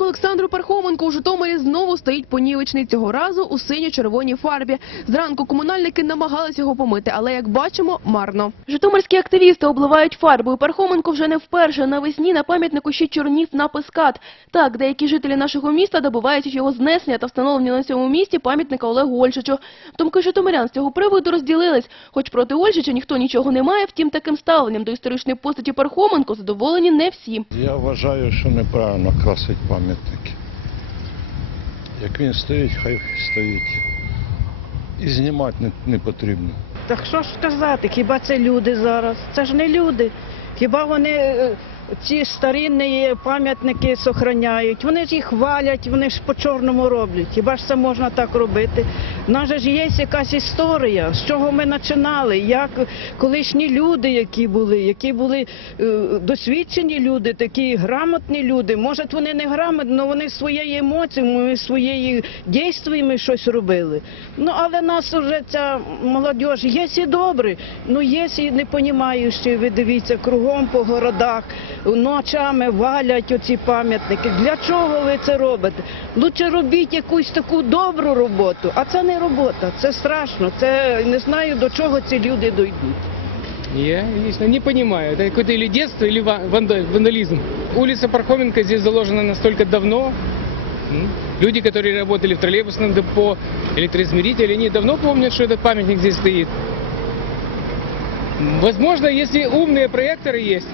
Пам'ятник Олександру Пархоменку у Житомирі знову стоїть понівечний цього разу у синьо-червоній фарбі. Зранку комунальники намагалися його помити, але як бачимо, марно. Житомирські активісти обливають фарбою. Пархоменко вже не вперше. Навесні на пам'ятнику ще чорнів напис «Кат». Так, деякі жителі нашого міста добиваються його знесення та встановлення на цьому місці пам'ятника Олегу Ольшичу. Думки житомирян з цього приводу розділились. Хоч проти Ольшича ніхто нічого не має, втім таким ставленням до історичної постаті Пархоменко задоволені не всі. Я вважаю, що неправильно красить пам'ятники. Як він стоїть, хай стоїть. І знімати не, не потрібно. Так що ж сказати, хіба це люди зараз? Це ж не люди. Хіба вони е, ці старинні пам'ятники сохраняють? Вони ж їх валять, вони ж по-чорному роблять. Хіба ж це можна так робити? У нас ж є якась історія, з чого ми починали, як колишні люди, які були, які були е, досвідчені люди, такі грамотні люди. Може, вони не грамотні, але вони своєю емоціями, своєю дійствами щось робили. Ну, але нас вже ця молодь є і добре, ну є і не понімаючі, ви дивіться, кругом по городах, ночами валять оці пам'ятники. Для чого ви це робите? Лучше робіть якусь таку добру роботу, а це не робота, це страшно, це не знаю до чого ці люди дійдуть. Я лично не понимаю, это какое-то или детство, или ва- ванда- вандализм. Улица Пархоменко здесь заложена настолько давно. М? Люди, которые работали в троллейбусном депо, электроизмерители, они давно помнят, что этот памятник здесь стоит. Возможно, если умные проекторы есть,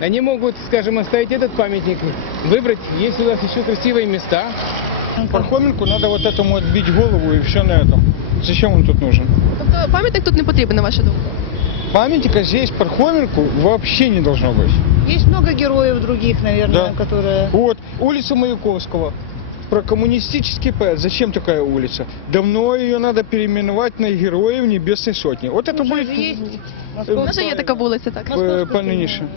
они могут, скажем, оставить этот памятник, выбрать, есть у нас еще красивые места, Пархоменку надо вот этому отбить голову и все на этом. Зачем он тут нужен? Тобто пам'ятник тут не потрібен, на вашу думку? Памятника здесь Пархоменку вообще не должно быть. Есть много героев других, наверное, Да. которые... Вот, улица Маяковского. Про коммунистический поэт. Зачем такая улица? Давно ее надо переименовать на Героев Небесной Сотни. Вот это Уже будет же есть. У нас же є така вулиця, так. э, по нынешнему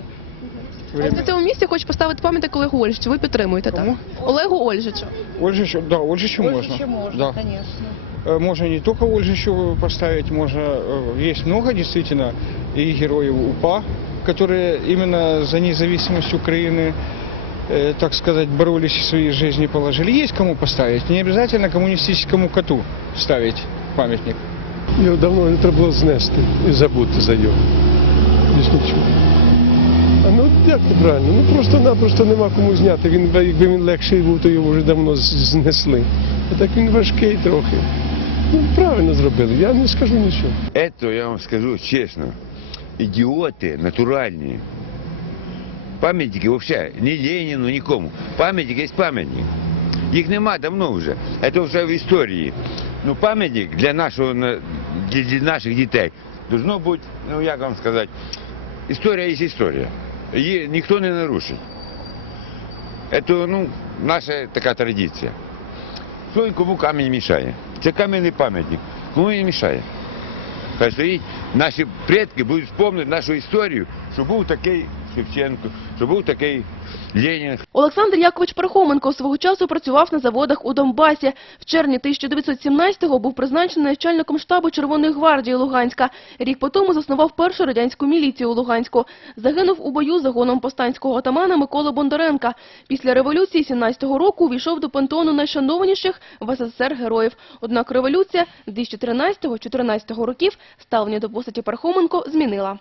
А На времени. цьому місці хочуть поставити пам'ятник Олегу Ольжичу. Ви підтримуєте так? Кому? Олегу Ольжичу. Ольжичу, да, Ольжичу Больше, можно. чем можно, Да. конечно. Э, Можно не только Ольжичу поставить, можно... э, Есть много действительно и героев УПА, которые именно за независимость Украины, э, так сказать, боролись и свои жизни положили. Есть кому поставить. Не обязательно коммунистическому коту ставить памятник. Його давно не треба було знести і забути за його. Більш нічого. А ну як неправильно? Ну просто-напросто нема кому зняти. Він, якби він легший був, то його вже давно з- знесли. А так він важкий трохи. Ну, правильно зробили, я не скажу нічого. Это, я вам скажу честно, идиоты натуральные. Памятники вообще, ни Ленину, никому. Памятник есть памятник. Их нема давно уже. Это вже в історії. Ну, памятник для нашого, на- для, наших дітей должно бути, ну як вам сказати, історія є історія. Її ніхто не нарушить. Це, ну, наша така традиція. Хто і кому камінь мішає? Це кам'яний пам'ятник. Кому він мішає? Хай стоїть, наші предки будуть пам'ятати нашу історію, що був такий Шевченко, що був такий Ленін, Олександр Якович Пархоменко свого часу працював на заводах у Донбасі. В червні 1917-го був призначений начальником штабу Червоної гвардії Луганська. Рік по тому заснував першу радянську міліцію у Луганську. Загинув у бою загоном повстанського отамана Миколи Бондаренка. Після революції 17-го року увійшов до пантеону найшанованіших в СССР героїв. Однак революція 2013-2014 років ставлення до постаті Пархоменко змінила.